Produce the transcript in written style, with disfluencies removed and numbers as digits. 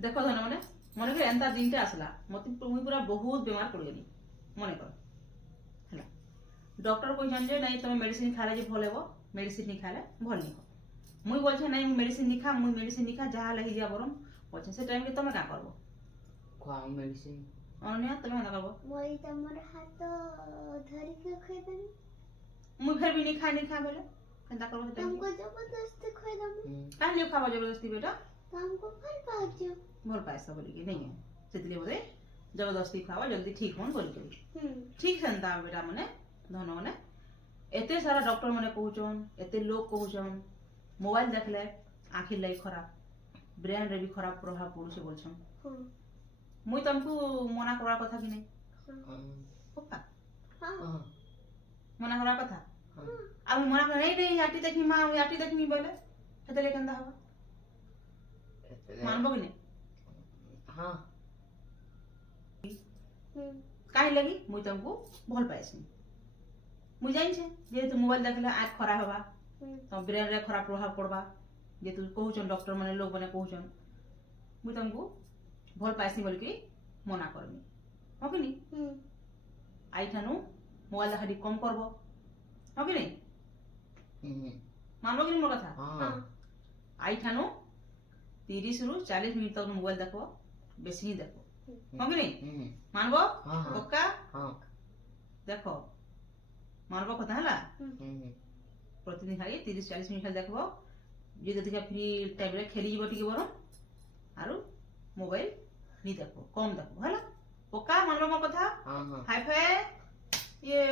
ଦେଖ ଧନ ମାନେ ମନେକର ଏନ୍ତା ଦିନଟେ ଆସିଲା ମତେ ମୁଇଁ ପୁରା ବହୁତ ବେମାର ପଡ଼ିଗଲି ମନେକର ହେଲା ଡକ୍ଟର କହିଛନ୍ ଯେ ନାଇଁ ତମେ ମେଡିସିନ ଖାଇଲେ ଯେ ଭଲ ହେବ ମେଡିସିନ ନି ଖାଇଲେ ଭଲ ନି ହେବ ମୁଇଁ ବୋଲଛେ ନାଇଁ ମେଡିସିନ ନି ଖା ମୁଇଁ ମେଡିସିନ ନି ଖା ଯାହା ଲାଗି ଯିବା ବରଂ ବୋଲଛେ ସେ ଟାଇମରେ ତମେ କାଁ କରବ ଖାଅ ମେଡିସିନ ଅନନ୍ୟା ତମେ ହେନ୍ତା କରବ মই তোমার হাত ধরিকে খুঁজেদেবি মুই ফের ବି ନି ଖା ବୋଲେ କେନ୍ତା କରବ ସେ ଟାଇମ तुमको जबरदस्ती खुएदमी କାହିଁକି ଖାବ ଜବରଦସ୍ତି ବେଟା तुमको फल पाओ ଭଲ ପାଇସ ବୋଲିକି ନାଇଁ ସେଥିରେ ବୋଧେ ଜବରଦସ୍ତି ଖାଅ ଜଲ୍ଦି ଠିକ ହନ୍ ବୋଲିକରି ଠିକ ସେନ୍ତା ବେଟା ମାନେ ଧନ ମାନେ ଏତେ ସାରା ଡକ୍ଟର ମାନେ କହୁଛନ୍ ଏତେ ଲୋକ କହୁଛନ୍ ମୋବାଇଲ ଦେଖିଲେ ଆଖି ଲାଗି ଖରାପ ବ୍ରେନ ରେ ବି ଖରାପ ପ୍ରଭାବ ପଡୁଛି ବୋଲଛନ୍ ମୁଇଁ ତମକୁ ମନା କରିବା କଥା କି ନାଇଁ ପକ୍କା ମନା କରିବା କଥା ଆଉ ମନା କର ନାଇଁ ନାଇଁ ଆଟି ଦେଖି ମା ମୁଇଁ ଆଟି ଦେଖିନି ବୋଲେ ସେତେବେଳେ କେନ୍ତା ହବ ମାନବ କି ନାଇଁ ହଁ କାହିଁ ଲାଗି ମୁଇଁ ତମକୁ ଭଲ ପାଇସି ମୁଇଁ ଜାଣିଛେ ଯେହେତୁ ମୋବାଇଲ ଦେଖିଲେ ଆଖ ଖରାପ ହେବା ତମ ବ୍ରେନ ରେ ଖରାପ ପ୍ରଭାବ ପଡବା ଯେହେତୁ କହୁଛନ୍ ଡକ୍ଟର ମାନେ ଲୋକ ମାନେ କହୁଛନ୍ ମୁଇଁ ତମକୁ ଭଲ ପାଇସି ବୋଲିକି ମନା କରମି ହଁ କି ନି ଆଇଠାନୁ ମୋବାଇଲ ଦେଖା ଟିକେ କମ କରବ ହଁ କି ନାଇଁ ମାନବ କି ନି ମୋର କଥା ହଁ ଆଇଠାନୁ 30 ରୁ 40 ମିନିଟ୍ ତକ ମୋବାଇଲ ଦେଖବ ବେଶୀ ହିଁ ଦେଖ ହଁ କି ନାଇଁ ମାନବ ପକ୍କା ଦେଖ ମାନବ କଥା ହେଲା ପ୍ରତିଦିନ ଖାଲି 30-40 ମିନିଟ୍ ଖାଲି ଦେଖବ ଯଦି ଦେଖିବା ଫ୍ରି ଟାଇମରେ ଖେଲିଯିବ ଟିକେ ବରଂ ଆରୁ ମୋବାଇଲ ନି ଦେଖ କମ ଦେଖ ହେଲା ପକ୍କା ମାନବ ମୋ କଥା ହାଇ ଫାଇ ଇଏ